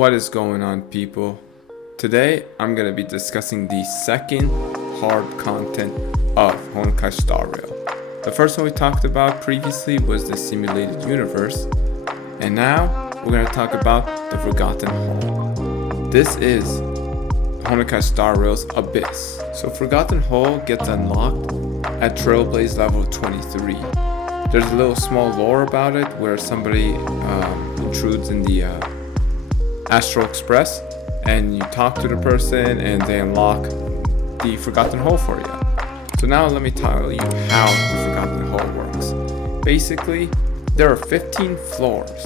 What is going on, people? Today I'm going to be discussing the second hard content of Honkai Star Rail. The first one we talked about previously was the simulated universe, and now we're going to talk about the Forgotten Hall. This is Honkai Star Rail's Abyss. So Forgotten Hall gets unlocked at Trailblaze level 23. There's a little small lore about it where somebody intrudes in the Astral Express, and you talk to the person and they unlock the Forgotten Hall for you. So now let me tell you how the Forgotten Hall works. Basically, there are 15 floors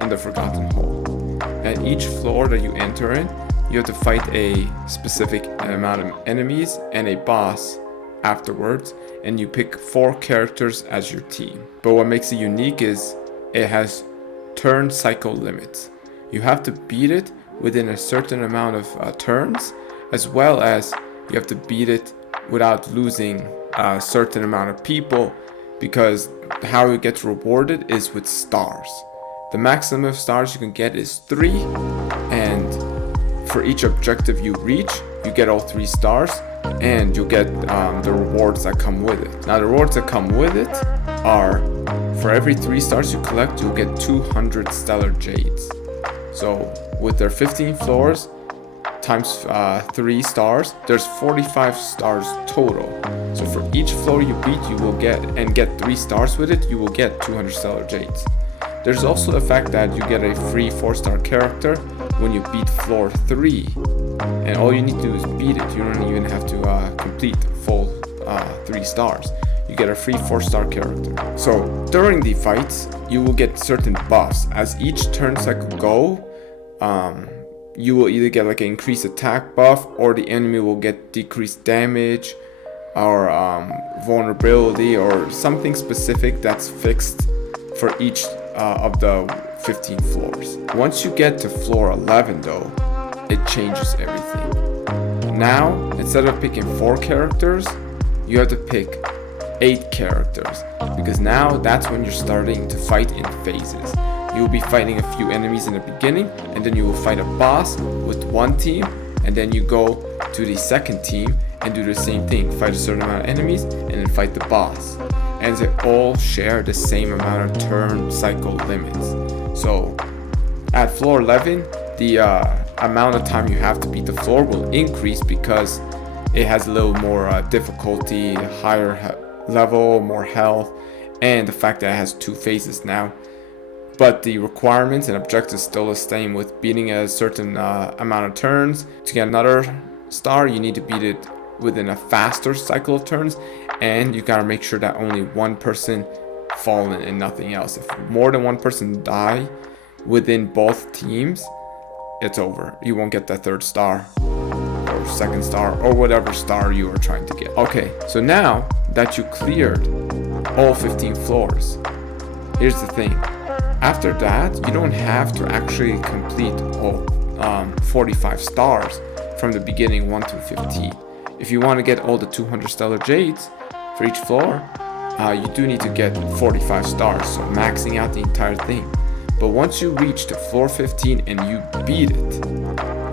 in the Forgotten Hall. At each floor that you enter in, you have to fight a specific amount of enemies and a boss afterwards, and you pick 4 characters as your team. But what makes it unique is it has turn cycle limits. You have to beat it within a certain amount of turns, as well as you have to beat it without losing a certain amount of people, because how it gets rewarded is with stars. The maximum of stars you can get is 3, and for each objective you reach, you get all 3 stars, and you'll get the rewards that come with it. Now the rewards that come with it are, for every 3 stars you collect, you'll get 200 stellar jades. So with their 15 floors times 3 stars, there's 45 stars total. So for each floor you beat, you will get 3 stars with it, you will get 200 stellar jades. There's also the fact that you get a free 4-star character when you beat floor 3. And all you need to do is beat it. You don't even have to complete full 3 stars. You get a free 4-star character. So during the fights, you will get certain buffs. As each turn cycle go, you will either get like an increased attack buff, or the enemy will get decreased damage, or vulnerability, or something specific that's fixed for each of the 15 floors. Once you get to floor 11 though, it changes everything. Now, instead of picking 4 characters, you have to pick 8 characters, because now that's when you're starting to fight in phases. You will be fighting a few enemies in the beginning, and then you will fight a boss with one team, and then you go to the second team and do the same thing, fight a certain amount of enemies and then fight the boss. And they all share the same amount of turn cycle limits. So at floor 11, the amount of time you have to beat the floor will increase because it has a little more difficulty, higher level, more health, and the fact that it has 2 phases now. But the requirements and objectives still the same. With beating a certain amount of turns, to get another star you need to beat it within a faster cycle of turns, and you gotta make sure that only one person fallen and nothing else. If more than one person die within both teams, it's over. You won't get that 3rd star or 2nd star or whatever star you are trying to get. Okay, so now that you cleared all 15 floors, here's the thing. After that, you don't have to actually complete all 45 stars from the beginning 1 to 15. If you want to get all the 200 stellar jades for each floor, you do need to get 45 stars, so maxing out the entire thing. But once you reach to floor 15 and you beat it,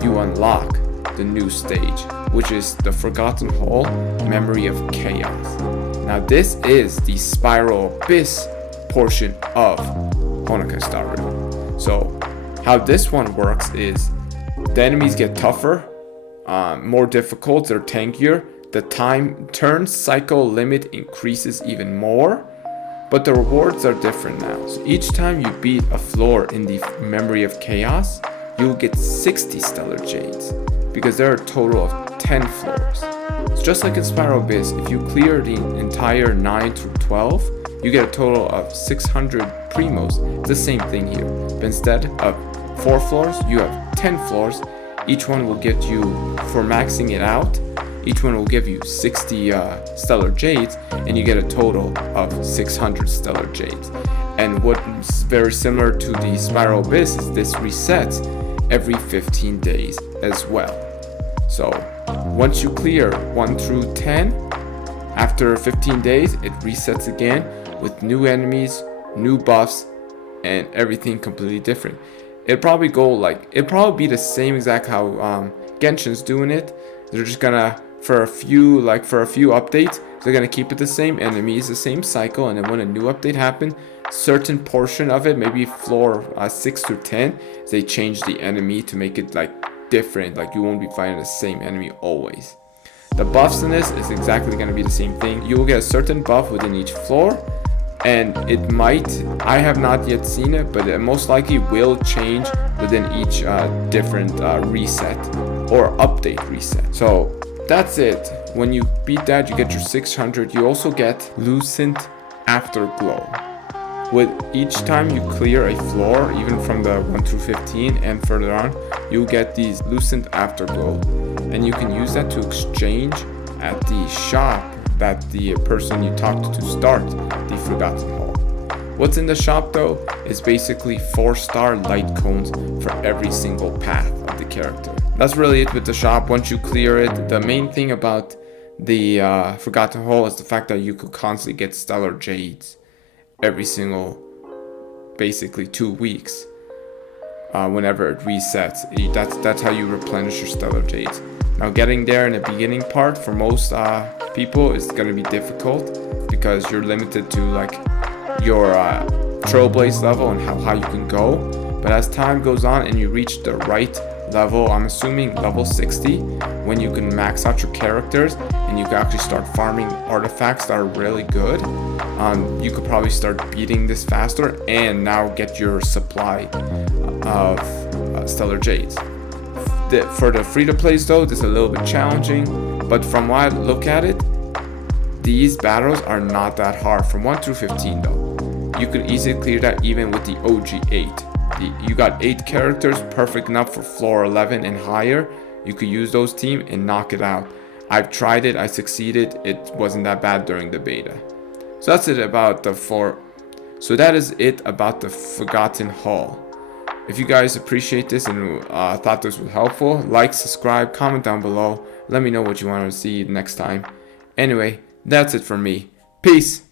you unlock the new stage, which is the Forgotten Hall Memory of Chaos. Now this is the Spiral Abyss portion of Honkai Star Rail. So how this one works is the enemies get tougher, more difficult, they're tankier, the turn cycle limit increases even more, but the rewards are different now. So each time you beat a floor in the Memory of Chaos, you'll get 60 stellar jades, because there are a total of 10 floors. It's just like in Spiral Abyss, if you clear the entire 9 through 12, you get a total of 600 primos. It's the same thing here, but instead of 4 floors, you have 10 floors. Each one will get you, for maxing it out, each one will give you 60 stellar jades, and you get a total of 600 stellar jades. And what's very similar to the Spiral Abyss is this resets every 15 days as well. So once you clear 1 through 10, after 15 days, it resets again with new enemies, new buffs, and everything completely different. It'd probably go like, it'd probably be the same exact how Genshin's doing it. They're just gonna, for a few updates, they're gonna keep it the same enemies, the same cycle, and then when a new update happens, certain portion of it, maybe floor 6 to 10, they change the enemy to make it like different. Like you won't be fighting the same enemy always. The buffs in this is exactly gonna be the same thing. You will get a certain buff within each floor, and it might, I have not yet seen it, but it most likely will change within each different reset or update reset. So that's it. When you beat that, you get your 600. You also get Lucent Afterglow. With each time you clear a floor, even from the 1 through 15 and further on, you'll get these Lucent Afterglow, and you can use that to exchange at the shop that the person you talked to start the Forgotten Hall. What's in the shop though is basically 4-star light cones for every single path of the character. That's really it with the shop. Once you clear it, the main thing about the Forgotten Hall is the fact that you could constantly get stellar jades every single, basically 2 weeks, whenever it resets. That's how you replenish your stellar jades. Now getting there in the beginning part for most people is going to be difficult because you're limited to like your Trailblaze level and how high you can go. But as time goes on and you reach the right level, I'm assuming level 60, when you can max out your characters and you can actually start farming artifacts that are really good, you could probably start beating this faster and now get your supply of stellar jades. For the free-to-plays though, this is a little bit challenging, but from what I look at it, these battles are not that hard. From 1 through 15 though, you could easily clear that even with the OG 8. You got 8 characters, perfect enough for floor 11 and higher. You could use those team and knock it out. I've tried it, I succeeded. It wasn't that bad during the beta. So that's it about the that is it about the Forgotten Hall. If you guys appreciate this and thought this was helpful, like, subscribe, comment down below. Let me know what you want to see next time. Anyway, that's it from me. Peace!